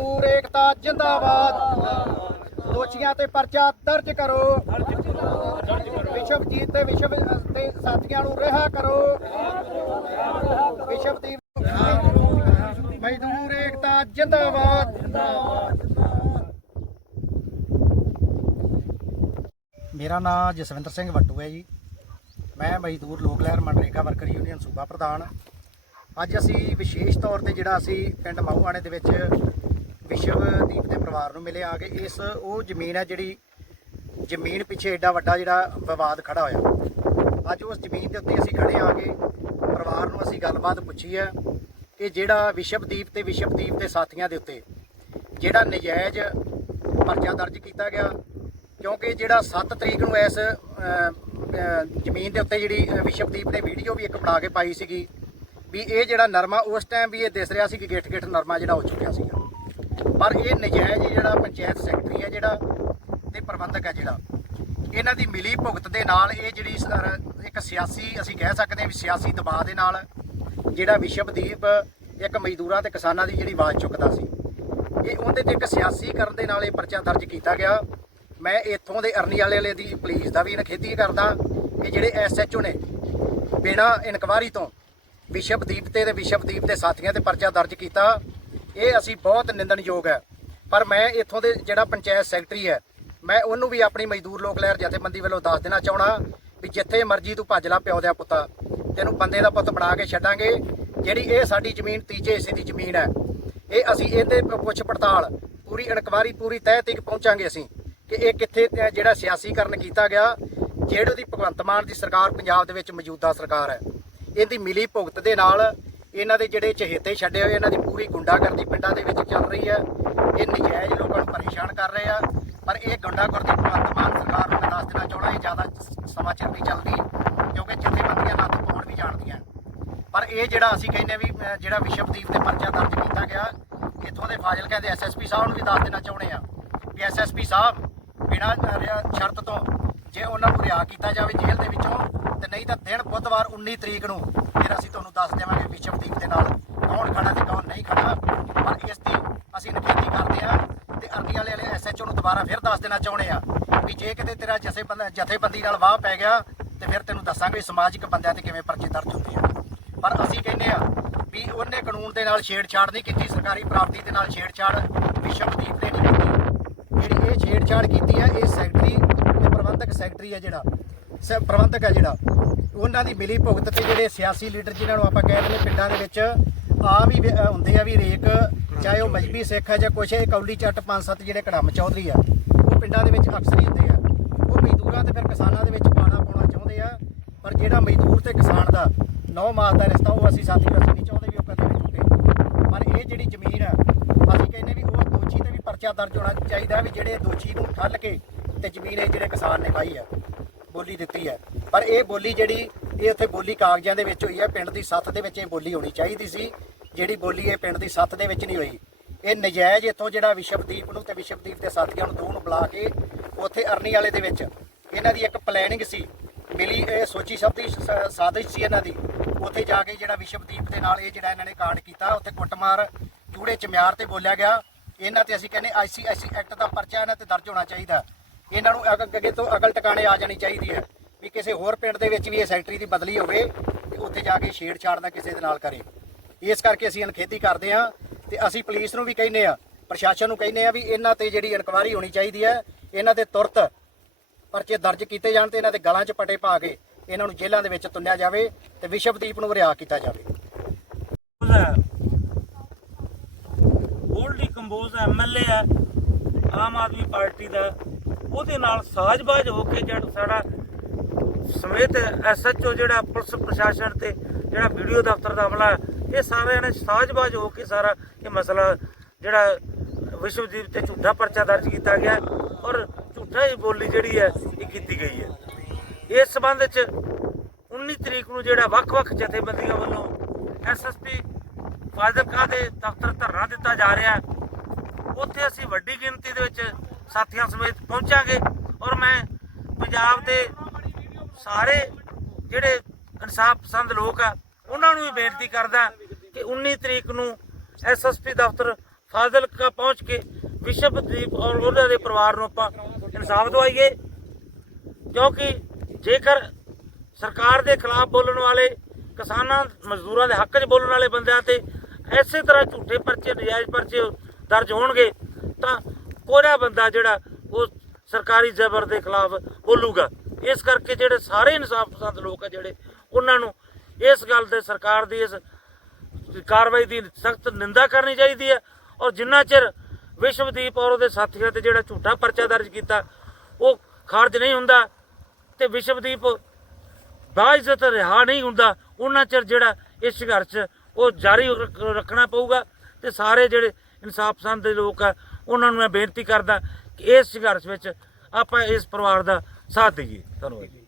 ਮਜ਼ਦੂਰ ਏਕਤਾ, ਜਿੰਦਾਬਾਦ। ਦੋਸ਼ੀਆਂ ਤੇ ਪਰਚਾ ਦਰਜ ਕਰੋ। ਵਿਸ਼ਵਜੀਤ ਤੇ ਵਿਸ਼ਵ, ਤੇ ਸਾਥੀਆਂ ਨੂੰ ਰਿਹਾ ਕਰੋ। ਵਿਸ਼ਵਦੀਪ ਮਜ਼ਦੂਰ ਏਕਤਾ, ਜਿੰਦਾਬਾਦ। ਮੇਰਾ ਨਾਮ ਜਸਵਿੰਦਰ ਸਿੰਘ ਵੱਟੂ ਹੈ ਜੀ। ਮੈਂ ਮਜ਼ਦੂਰ ਲੋਕ ਲਹਿਰ ਮਨਰੇਗਾ ਵਰਕਰ ਯੂਨੀਅਨ ਸੂਬਾ ਪ੍ਰਧਾਨ। ਅੱਜ ਅਸੀਂ ਵਿਸ਼ੇਸ਼ ਤੌਰ ਤੇ ਜਿਹੜਾ ਅਸੀਂ ਪਿੰਡ ਮਾਹੂਆਣੇ ਦੇ ਵਿੱਚ ਵਿਸ਼ਵਦੀਪ ਦੇ ਪਰਿਵਾਰ ਨੂੰ ਮਿਲੇ ਆ ਕੇ ਇਸ ਉਹ ਜ਼ਮੀਨ ਹੈ ਜਿਹੜੀ ਜ਼ਮੀਨ ਪਿੱਛੇ ਐਡਾ ਵੱਡਾ ਜਿਹੜਾ ਵਿਵਾਦ ਖੜਾ ਹੋਇਆ। ਅੱਜ ਉਸ ਜ਼ਮੀਨ ਦੇ ਉੱਤੇ ਅਸੀਂ ਖੜੇ ਆ ਕੇ ਪਰਿਵਾਰ ਨੂੰ ਅਸੀਂ ਗੱਲਬਾਤ ਪੁੱਛੀ ਹੈ ਕਿ ਜਿਹੜਾ ਵਿਸ਼ਵਦੀਪ ਤੇ ਵਿਸ਼ਵਦੀਪ ਦੇ ਸਾਥੀਆਂ ਦੇ ਉੱਤੇ ਜਿਹੜਾ ਨਜਾਇਜ਼ ਪਰਚਾ ਦਰਜ ਕੀਤਾ ਗਿਆ, ਕਿਉਂਕਿ ਜਿਹੜਾ 7 ਤਰੀਕ ਨੂੰ ਇਸ ਜ਼ਮੀਨ ਦੇ ਉੱਤੇ ਜਿਹੜੀ ਵਿਸ਼ਵਦੀਪ ਨੇ ਵੀਡੀਓ ਵੀ ਇੱਕ ਬਣਾ ਕੇ ਪਾਈ ਸੀਗੀ ਵੀ ਇਹ ਜਿਹੜਾ ਨਰਮਾ ਉਸ ਟਾਈਮ ਵੀ ਇਹ ਦਿਸ ਰਿਹਾ ਸੀ ਕਿ ਗਿੱਠ ਗਿੱਠ ਨਰਮਾ ਜਿਹੜਾ ਹੋ ਚੁੱਕਿਆ ਸੀਗਾ। ਪਰ ਇਹ ਨਜਾਇਜ਼ ਜਿਹੜਾ ਪੰਚਾਇਤ ਸੈਕਟਰੀ ਹੈ ਜਿਹੜਾ ਤੇ ਪ੍ਰਬੰਧਕ ਹੈ ਜਿਹੜਾ, ਇਹਨਾਂ ਦੀ ਮਿਲੀ ਭੁਗਤ ਦੇ ਨਾਲ ਇਹ ਜਿਹੜੀ ਇੱਕ ਸਿਆਸੀ ਅਸੀਂ ਕਹਿ ਸਕਦੇ ਹਾਂ ਵੀ ਸਿਆਸੀ ਦਬਾਅ ਦੇ ਨਾਲ ਜਿਹੜਾ ਵਿਸ਼ਵਦੀਪ ਇੱਕ ਮਜ਼ਦੂਰਾਂ ਤੇ ਕਿਸਾਨਾਂ ਦੀ ਜਿਹੜੀ ਆਵਾਜ਼ ਚੁੱਕਦਾ ਸੀ। ਇਹ ਉਹਦੇ ਤੇ ਇੱਕ ਸਿਆਸੀ ਕਰਨ ਦੇ ਨਾਲ ਇਹ ਪਰਚਾ ਦਰਜ ਕੀਤਾ ਗਿਆ। ਮੈਂ ਇੱਥੋਂ ਦੇ ਅਰਨੀ ਵਾਲੇ ਵਾਲੇ ਦੀ ਪੁਲਿਸ ਦਾ ਵੀ ਨਖੇਦੀ ਕਰਦਾ। ਕਿ ਜਿਹੜੇ ਐਸਐਚਓ ਨੇ, ਬਿਨਾਂ ਇਨਕੁਆਰੀ ਤੋਂ ਵਿਸ਼ਵਦੀਪ ਤੇ ਤੇ ਵਿਸ਼ਵਦੀਪ ਦੇ ਸਾਥੀਆਂ ਤੇ ਪਰਚਾ ਦਰਜ ਕੀਤਾ। ਇਹ ਅਸੀਂ ਬਹੁਤ ਨਿੰਦਣਯੋਗ ਹੈ। ਪਰ ਮੈਂ ਇੱਥੋਂ ਦੇ ਜਿਹੜਾ ਪੰਚਾਇਤ ਸੈਕਟਰੀ ਹੈ, ਮੈਂ ਉਹਨੂੰ ਵੀ ਆਪਣੀ ਮਜ਼ਦੂਰ ਲੋਕ ਲਹਿਰ ਜਥੇਬੰਦੀ ਵੱਲੋਂ ਦੱਸ ਦੇਣਾ ਚਾਹਣਾ ਵੀ ਜਿੱਥੇ ਮਰਜ਼ੀ ਤੂੰ ਭੱਜ ਲੈ ਪਿਓ ਦਾ ਪੁੱਤਾ, ਤੈਨੂੰ ਬੰਦੇ ਦਾ ਪੁੱਤ ਬਣਾ ਕੇ ਛੱਡਾਂਗੇ, ਜਿਹੜੀ ਇਹ ਸਾਡੀ ਜ਼ਮੀਨ ਤੀਜੇ ਹਿੱਸੇ ਦੀ ਜ਼ਮੀਨ ਹੈ। ਇਹ ਅਸੀਂ ਇਹਦੇ ਪੁੱਛ ਪੜਤਾਲ, ਪੂਰੀ ਇਨਕੁਆਰੀ ਪੂਰੀ ਤਹਿ ਤੱਕ ਪਹੁੰਚਾਂਗੇ ਅਸੀਂ ਕਿ ਇਹ ਕਿੱਥੇ ਜਿਹੜਾ ਸਿਆਸੀਕਰਨ ਕੀਤਾ ਗਿਆ, ਜਿਹੜੀ ਉਹਦੀ ਭਗਵੰਤ ਮਾਨ ਦੀ ਸਰਕਾਰ ਪੰਜਾਬ ਦੇ ਵਿੱਚ ਮੌਜੂਦਾ ਸਰਕਾਰ ਹੈ। ਇਹਦੀ ਮਿਲੀ ਭੁਗਤ ਦੇ ਨਾਲ ਇਹਨਾਂ ਦੇ ਜਿਹੜੇ ਚਹੇਤੇ ਛੱਡੇ ਹੋਏ ਇਹਨਾਂ ਦੀ ਪੂਰੀ ਗੁੰਡਾਗਰਦੀ ਪਿੰਡਾਂ ਦੇ ਵਿੱਚ ਚੱਲ ਰਹੀ ਹੈ ਇਹ ਨਜਾਇਜ਼ ਲੋਕਾਂ ਨੂੰ ਪਰੇਸ਼ਾਨ ਕਰ ਰਹੇ ਆ। ਪਰ ਇਹ ਗੁੰਡਾਗਰਦੀ ਭਗਵੰਤ ਮਾਨ ਸਰਕਾਰ ਨੂੰ ਮੈਂ ਦੱਸ ਦੇਣਾ ਚਾਹੁੰਦਾ ਇਹ ਜ਼ਿਆਦਾ ਸਮਾਂ ਚਿਰ ਨਹੀਂ ਚੱਲਦੀ ਕਿਉਂਕਿ ਜਥੇਬੰਦੀਆਂ ਨੱਥ ਪਾਉਣ ਵੀ ਜਾਣਦੀਆਂ। ਪਰ ਇਹ ਜਿਹੜਾ ਅਸੀਂ ਕਹਿੰਦੇ ਵੀ ਜਿਹੜਾ ਵਿਸ਼ਵਦੀਪ ਤੇ ਪਰਚਾ ਦਰਜ ਕੀਤਾ ਗਿਆ ਇੱਥੋਂ ਦੇ ਫਾਜ਼ਿਲਕਾ ਦੇ ਐਸਐਸਪੀ ਸਾਹਿਬ ਨੂੰ ਵੀ ਦੱਸ ਦੇਣਾ ਚਾਹੁੰਦੇ ਆ ਕਿ ਐਸਐਸਪੀ ਸਾਹਿਬ ਬਿਨਾਂ ਅਹ, ਸ਼ਰਤ ਤੋਂ ਜੇ ਉਹਨਾਂ ਨੂੰ ਰਿਹਾ ਕੀਤਾ ਜਾਵੇ ਜੇਲ੍ਹ ਦੇ ਵਿੱਚੋਂ ਤੇ ਦਿਨ ਬੁੱਧਵਾਰ 19 ਤਰੀਕ ਨੂੰ। ਫਿਰ ਅਸੀਂ ਤੁਹਾਨੂੰ ਦੱਸ ਦੇਵਾਂਗੇ ਵਿਸ਼ਵਦੀਪ ਦੇ ਨਾਲ ਕੌਣ ਖੜਾ ਤੇ ਕੌਣ ਨਹੀਂ ਖੜਾ। ਪਰ ਇਸ ਦੀ ਅਸੀਂ ਨਿਖੇਧੀ ਕਰਦੇ ਹਾਂ ਤੇ ਅਰਨੀ ਵਾਲੇ ਵਾਲੇ ਐਸਐਚਓ ਨੂੰ ਦੁਬਾਰਾ ਫਿਰ ਦੱਸ ਦੇਣਾ ਚਾਹੁੰਦੇ ਆ ਵੀ ਜੇ ਕਿਤੇ ਤੇਰਾ ਜਥੇਬੰਦ ਜਥੇਬੰਦੀ ਨਾਲ ਵਾਹ ਪੈ ਗਿਆ, ਤੇ ਫਿਰ ਤੈਨੂੰ ਦੱਸਾਂਗੇ ਸਮਾਜਿਕ ਬੰਦਿਆਂ ਤੇ ਕਿਵੇਂ ਪਰਚੇ ਦਰਜ ਹੁੰਦੇ ਆ। ਪਰ ਅਸੀਂ ਕਹਿੰਦੇ ਆ ਵੀ ਉਹਨੇ ਕਾਨੂੰਨ ਦੇ ਨਾਲ ਛੇੜਛਾੜ ਨਹੀਂ ਕੀਤੀ, ਸਰਕਾਰੀ ਪ੍ਰਾਪਤੀ ਦੇ ਨਾਲ ਛੇੜਛਾੜ ਵਿਸ਼ਵਦੀਪ ਨੇ ਨਹੀਂ ਕੀਤੀ। ਜਿਹੜੀ ਇਹ ਛੇੜਛਾੜ ਕੀਤੀ ਹੈ, ਇਹ ਸੈਕਟਰੀ ਤੇ ਪ੍ਰਬੰਧਕ ਸੈਕਟਰੀ ਹੈ ਜਿਹੜਾ। ਸ- ਪ੍ਰਬੰਧਕ ਹੈ ਜਿਹੜਾ। ਉਹਨਾਂ ਦੀ ਮਿਲੀ ਭੁਗਤ ਤੇ ਜਿਹੜੇ ਸਿਆਸੀ ਲੀਡਰ ਜਿਨ੍ਹਾਂ ਨੂੰ ਆਪਾਂ ਕਹਿ ਦਿੰਦੇ ਪਿੰਡਾਂ ਦੇ ਵਿੱਚ ਹੀ ਵੇ- ਹੁੰਦੇ ਆ ਵੀ ਰੇਕ ਚਾਹੇ ਉਹ ਮਜਬੀ ਸਿੱਖ ਹੈ ਜਾਂ ਕੁਛ ਇਹ ਕੌਲੀ ਚੱਟ ਪੰਜ ਸੱਤ ਜਿਹੜੇ ਕੜਮ ਚੌਧਰੀ ਆ ਉਹ ਪਿੰਡਾਂ ਦੇ ਵਿੱਚ ਅਕਸਰ ਹੀ ਹੁੰਦੇ ਆ। ਉਹ ਮਜ਼ਦੂਰਾਂ ਤੇ ਫਿਰ ਕਿਸਾਨਾਂ ਦੇ ਵਿੱਚ ਪਾਣਾ ਪਾਉਣਾ ਚਾਹੁੰਦੇ ਆ ਪਰ ਜਿਹੜਾ ਮਜ਼ਦੂਰ ਤੇ ਕਿਸਾਨ ਦਾ ਨੌ ਮਾਸ ਦਾ ਰਿਸ਼ਤਾ ਉਹ ਅਸੀਂ ਸਾਥੀ ਅਸੀਂ ਨਹੀਂ ਚਾਹੁੰਦੇ ਵੀ ਉਹ ਕਦੇ ਵੀ ਟੁੱਟੇ। ਪਰ ਇਹ ਜਿਹੜੀ ਜ਼ਮੀਨ ਆ ਅਸੀਂ ਕਹਿੰਦੇ ਵੀ ਉਹ ਦੋਸ਼ੀ ਤੇ ਵੀ ਪਰਚਾ ਦਰਜ ਹੋਣਾ ਚਾਹੀਦਾ ਵੀ ਜਿਹੜੇ ਦੋਸ਼ੀ ਨੂੰ ਠੱਲ ਕੇ ਤੇ ਜ਼ਮੀਨ ਇਹ ਜਿਹੜੇ ਕਿਸਾਨ ਨੇ ਪਾਈ ਆ। ਬੋਲੀ ਦਿੱਤੀ ਹੈ। ਪਰ ਇਹ ਬੋਲੀ ਜਿਹੜੀ, ਇਹ ਉੱਥੇ ਬੋਲੀ ਕਾਗਜ਼ਾਂ ਦੇ ਵਿੱਚ ਹੋਈ ਹੈ। ਪਿੰਡ ਦੀ ਸੱਥ ਦੇ ਵਿੱਚ ਇਹ ਬੋਲੀ ਹੋਣੀ ਚਾਹੀਦੀ ਸੀ। ਜਿਹੜੀ ਬੋਲੀ ਇਹ ਪਿੰਡ ਦੀ ਸੱਥ ਦੇ ਵਿੱਚ ਨਹੀਂ ਹੋਈ। ਇਹ ਨਜਾਇਜ਼ ਇੱਥੋਂ ਜਿਹੜਾ ਵਿਸ਼ਵਦੀਪ ਨੂੰ ਤੇ ਵਿਸ਼ਵਦੀਪ ਦੇ ਸਾਥੀਆਂ ਨੂੰ ਦੋ ਨੂੰ ਬੁਲਾ ਕੇ ਉੱਥੇ ਅਰਨੀ ਵਾਲੇ ਦੇ ਵਿੱਚ ਇਹਨਾਂ ਦੀ ਇੱਕ ਪਲੈਨਿੰਗ ਸੀ। ਮਿਲੀ ਇਹ ਸੋਚੀ ਸਭ ਸ- ਸਾਜ਼ਿਸ਼ ਸੀ ਇਹਨਾਂ ਦੀ। ਉੱਥੇ ਜਾ ਕੇ ਜਿਹੜਾ ਵਿਸ਼ਵਦੀਪ ਦੇ ਨਾਲ ਇਹ ਜਿਹੜਾ ਇਹਨਾਂ ਨੇ ਕਾਂਡ ਕੀਤਾ, ਉੱਥੇ ਕੁੱਟਮਾਰ ਚੂੜੇ ਚਮਿਆਰ ਤੇ ਬੋਲਿਆ ਗਿਆ। ਇਹਨਾਂ ਤੇ ਅਸੀਂ ਕਹਿੰਦੇ ਆਈਸੀਆਈਸੀ ਐਕਟ ਦਾ ਪਰਚਾ ਇਹਨਾਂ ਤੇ ਦਰਜ ਹੋਣਾ ਚਾਹੀਦਾ। ਇਹਨਾਂ ਨੂੰ ਅਗ- ਅੱਗੇ ਤੋਂ ਅਗਲ ਟਿਕਾਣੇ ਆ ਜਾਣੀ ਚਾਹੀਦੀ ਹੈ ਵੀ ਕਿਸੇ ਹੋਰ ਪਿੰਡ ਦੇ ਵਿੱਚ ਵੀ ਇਹ ਸੈਕਟਰੀ ਦੀ ਬਦਲੀ ਹੋਵੇ ਤੇ ਉੱਥੇ ਜਾ ਕੇ ਛੇੜਛਾੜ ਨਾ ਕਿਸੇ ਦੇ ਨਾਲ ਕਰੇ। ਇਸ ਕਰਕੇ ਅਸੀਂ ਅਣਖੇਤੀ ਕਰਦੇ ਹਾਂ ਤੇ ਅਸੀਂ ਪੁਲਿਸ ਨੂੰ ਵੀ ਕਹਿੰਦੇ ਆ ਪ੍ਰਸ਼ਾਸਨ ਨੂੰ ਕਹਿੰਦੇ ਆ ਵੀ ਇਹਨਾਂ ਤੇ ਜਿਹੜੀ ਇਨਕੁਆਇਰੀ ਹੋਣੀ ਚਾਹੀਦੀ ਹੈ, ਇਹਨਾਂ ਦੇ ਤੁਰਤ ਪਰਚੇ ਦਰਜ ਕੀਤੇ ਜਾਣ ਤੇ ਇਹਨਾਂ ਦੇ ਗਲਾਂ 'ਚ ਪਟੇ ਪਾ ਕੇ ਇਹਨਾਂ ਨੂੰ ਜੇਲ੍ਹਾਂ ਦੇ ਵਿੱਚ ਤੁੰਨਿਆ ਜਾਵੇ ਤੇ ਵਿਸ਼ਵਦੀਪ ਨੂੰ ਰਿਹਾ ਕੀਤਾ ਜਾਵੇ। ਗੋਲਡੀ ਕੰਬੋਜ਼ ਐਮਐਲਏ ਹੈ। ਆਮ ਆਦਮੀ ਪਾਰਟੀ ਦਾ ਉਹਦੇ ਨਾਲ ਸਾਜ਼ਬਾਜ਼ ਹੋ ਕੇ ਜਿਹੜਾ ਸਾਡਾ ਸਮੇਤ ਐਸਐਚਓ ਜਿਹੜਾ ਪੁਲਿਸ ਪ੍ਰਸ਼ਾਸਨ ਤੇ ਜਿਹੜਾ ਵੀਡੀਓ ਦਫ਼ਤਰ ਦਾ ਅਮਲਾ ਇਹ ਸਾਰਿਆਂ ਨੇ ਸਾਜ਼ਬਾਜ਼ ਹੋ ਕੇ ਸਾਰਾ ਇਹ ਮਸਲਾ ਜਿਹੜਾ ਵਿਸ਼ਵਦੀਪ ਤੇ ਝੂਠਾ ਪਰਚਾ ਦਰਜ ਕੀਤਾ ਗਿਆ ਔਰ ਝੂਠਾ ਹੀ ਬੋਲੀ ਜਿਹੜੀ ਹੈ ਇਹ ਕੀਤੀ ਗਈ ਹੈ। ਇਸ ਸਬੰਧ ਵਿੱਚ 19 ਤਰੀਕ ਨੂੰ ਜਿਹੜਾ ਵੱਖ-ਵੱਖ ਜਥੇਬੰਦੀਆਂ ਵੱਲੋਂ ਐਸਐਸਪੀ ਫਾਜ਼ਿਲਕਾ ਦੇ ਦਫ਼ਤਰ ਧਰਨਾ ਦਿੱਤਾ ਜਾ ਰਿਹਾ ਉੱਥੇ ਅਸੀਂ ਵੱਡੀ ਗਿਣਤੀ ਦੇ ਵਿੱਚ ਸਾਥੀਆਂ ਸਮੇਤ ਪਹੁੰਚਾਂਗੇ ਔਰ ਮੈਂ ਪੰਜਾਬ ਦੇ ਸਾਰੇ ਜਿਹੜੇ ਇਨਸਾਫ ਪਸੰਦ ਲੋਕ ਆ, ਉਹਨਾਂ ਨੂੰ ਵੀ ਬੇਨਤੀ ਕਰਦਾ ਕਿ 19 ਤਰੀਕ ਨੂੰ ਐਸਐਸਪੀ ਦਫ਼ਤਰ ਫਾਜ਼ਿਲਕਾ ਪਹੁੰਚ ਕੇ ਵਿਸ਼ਵਦੀਪ ਔਰ ਉਹਨਾਂ ਦੇ ਪਰਿਵਾਰ ਨੂੰ ਆਪਾਂ ਇਨਸਾਫ ਦਵਾਈਏ। ਕਿਉਂਕਿ ਜੇਕਰ ਸਰਕਾਰ ਦੇ ਖਿਲਾਫ ਬੋਲਣ ਵਾਲੇ ਕਿਸਾਨਾਂ, ਮਜ਼ਦੂਰਾਂ ਦੇ ਹੱਕ 'ਚ ਬੋਲਣ ਵਾਲੇ ਬੰਦਿਆਂ ਤੇ ਐਸੇ ਤਰ੍ਹਾਂ ਝੂਠੇ ਪਰਚੇ, ਨਜਾਇਜ਼ ਪਰਚੇ ਦਰਜ ਹੋਣਗੇ, ਤਾਂ ਕੋਰਾ ਬੰਦਾ ਜਿਹੜਾ ਉਹ ਸਰਕਾਰੀ ਜ਼ਬਰ ਦੇ ਖਿਲਾਫ ਬੋਲੂਗਾ। ਇਸ ਕਰਕੇ ਜਿਹੜੇ ਸਾਰੇ ਇਨਸਾਫ ਪਸੰਦ ਲੋਕ ਆ ਜਿਹੜੇ, ਉਹਨਾਂ ਨੂੰ ਇਸ ਗੱਲ ਤੇ ਸਰਕਾਰ ਦੀ ਇਸ ਕਾਰਵਾਈ ਦੀ ਸਖਤ ਨਿੰਦਾ ਕਰਨੀ ਚਾਹੀਦੀ ਹੈ ਔਰ ਜਿੰਨਾ ਚਿਰ ਵਿਸ਼ਵਦੀਪ ਔਰ ਉਹਦੇ ਸਾਥੀਆਂ ਤੇ ਜਿਹੜਾ ਝੂਠਾ ਪਰਚਾ ਦਰਜ ਕੀਤਾ, ਉਹ ਖਾਰਜ ਨਹੀਂ ਹੁੰਦਾ ਤੇ ਵਿਸ਼ਵਦੀਪ ਬਾਇਜ਼ਤ ਰਿਹਾ ਨਹੀਂ ਹੁੰਦਾ, ਉਹਨਾਂ ਚਿਰ ਜਿਹੜਾ ਇਹ ਸੰਘਰਸ਼ ਉਹ ਜਾਰੀ ਰੱਖਣਾ ਪਊਗਾ ਤੇ ਸਾਰੇ ਜਿਹੜੇ ਇਨਸਾਫ ਪਸੰਦ ਦੇ ਲੋਕ ਆ, ਉਹਨਾਂ ਨੂੰ ਮੈਂ ਬੇਨਤੀ ਕਰਦਾ ਕਿ ਇਸ ਸੰਘਰਸ਼ ਵਿੱਚ ਆਪਾਂ ਇਸ ਪਰਿਵਾਰ ਦਾ ਸਾਥ ਦਈਏ। ਧੰਨਵਾਦ ਜੀ।